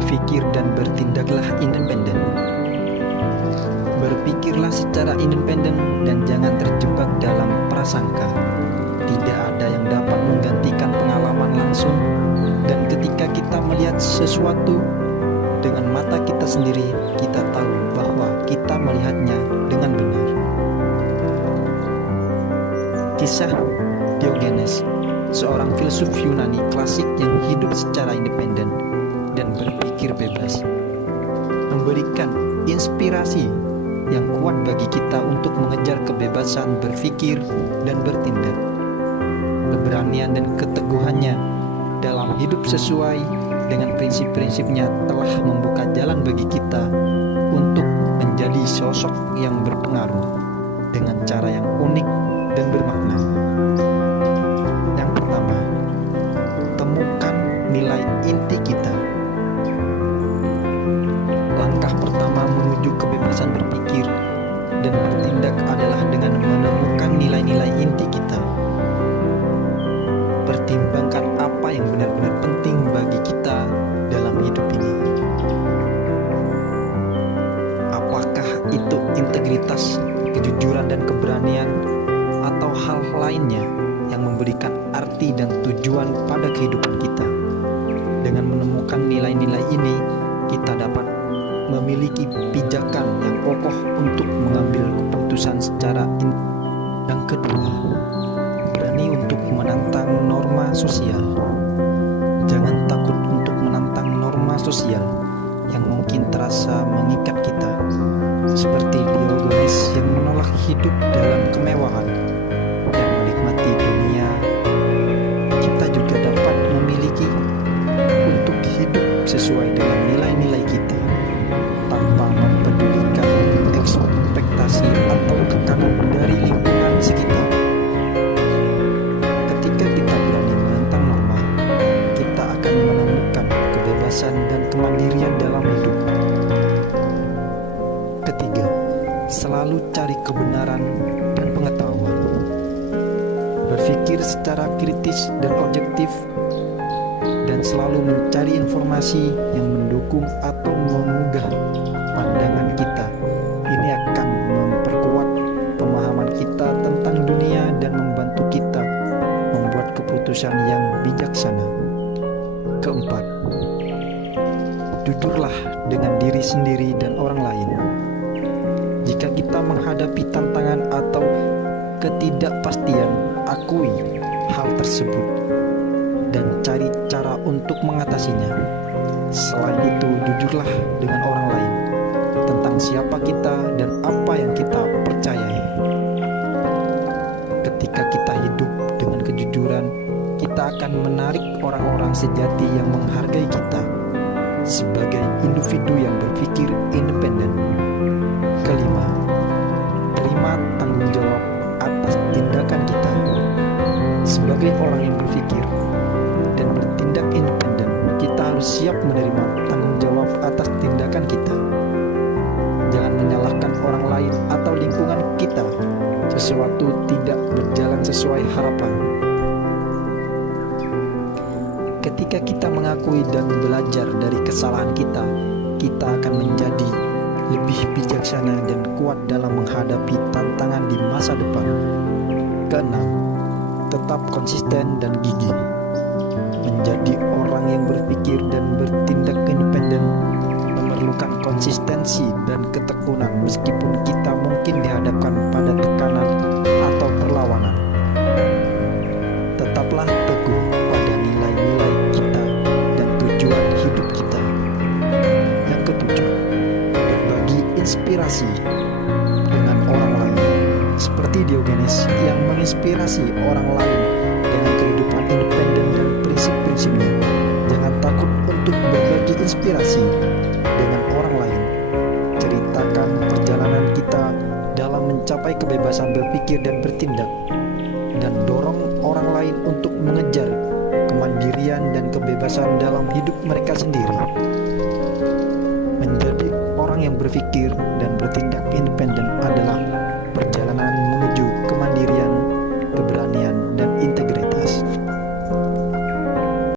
Berpikir dan bertindaklah independen. Berpikirlah secara independen dan jangan terjebak dalam prasangka. Tidak ada yang dapat menggantikan pengalaman langsung, dan ketika kita melihat sesuatu dengan mata kita sendiri, kita tahu bahwa kita melihatnya dengan benar. Kisah Diogenes, seorang filsuf Yunani klasik yang hidup secara independen dan berpikir bebas, memberikan inspirasi yang kuat bagi kita untuk mengejar kebebasan berpikir dan bertindak. Keberanian dan keteguhannya dalam hidup sesuai dengan prinsip-prinsipnya telah membuka jalan bagi kita untuk menjadi sosok yang berpengaruh dengan cara yang unik dan bermakna. Yang pertama, temukan nilai inti kita. Langkah pertama menuju kebebasan berpikir dan bertindak adalah dengan menemukan nilai-nilai inti kita. Pertimbangkan apa yang benar-benar penting bagi kita dalam hidup ini. Apakah itu integritas, kejujuran dan keberanian, atau hal lainnya yang memberikan arti dan tujuan pada kehidupan kita? Dengan menemukan nilai-nilai ini, kita dapat memiliki pijakan yang kokoh untuk mengambil keputusan secara Yang kedua, berani untuk menantang norma sosial. Jangan takut untuk menantang norma sosial yang mungkin terasa mengikat kita, seperti Diogenes yang menolak hidup dalam kemewahan dan menikmati dunia. Kita juga dapat memiliki untuk hidup sesuai dengan nilai-nilai kita, tanpa mempedulikan ekspektasi atau tekanan dari lingkungan sekitar. Ketika kita berani menentang norma, kita akan menemukan kebebasan dan kemandirian dalam hidup. Ketiga, selalu cari kebenaran dan pengetahuan. Berpikir secara kritis dan objektif, dan selalu mencari informasi yang mendukung atau menggugah pandangan kita. Ini akan memperkuat pemahaman kita tentang dunia dan membantu kita membuat keputusan yang bijaksana. Keempat, jujurlah dengan diri sendiri dan orang lain. Jika kita menghadapi tantangan atau ketidakpastian, akui hal tersebut dan cari cara untuk mengatasinya. Selain itu, jujurlah dengan orang lain tentang siapa kita dan apa yang kita percayai. Ketika kita hidup dengan kejujuran, kita akan menarik orang-orang sejati yang menghargai kita sebagai individu yang berpikir independen. Kelima, terima tanggung jawab atas tindakan kita. Sebagai orang yang berpikir dan bertindak independen, kita harus siap menerima tanggung jawab atas tindakan kita. Jangan menyalahkan orang lain atau lingkungan kita sesuatu tidak berjalan sesuai harapan. Ketika kita mengakui dan belajar dari kesalahan kita, kita akan menjadi lebih bijaksana dan kuat dalam menghadapi tantangan di masa depan. Keenam, tetap konsisten dan gigih. Menjadi orang yang berpikir dan bertindak independen memerlukan konsistensi dan ketekunan meskipun kita mungkin dihadapkan pada tekanan atau perlawanan. Tetaplah teguh pada nilai-nilai kita dan tujuan hidup kita. Yang ketujuh, berbagi inspirasi dengan orang lain, seperti Diogenes yang menginspirasi orang lain dengan kehidupan independen dan prinsip-prinsipnya. Jangan takut untuk berbagi inspirasi dengan orang lain. Ceritakan perjalanan kita dalam mencapai kebebasan berpikir dan bertindak, dan dorong orang lain untuk mengejar kemandirian dan kebebasan dalam hidup mereka sendiri. Menjadi orang yang berpikir dan bertindak independen adalah perjalanan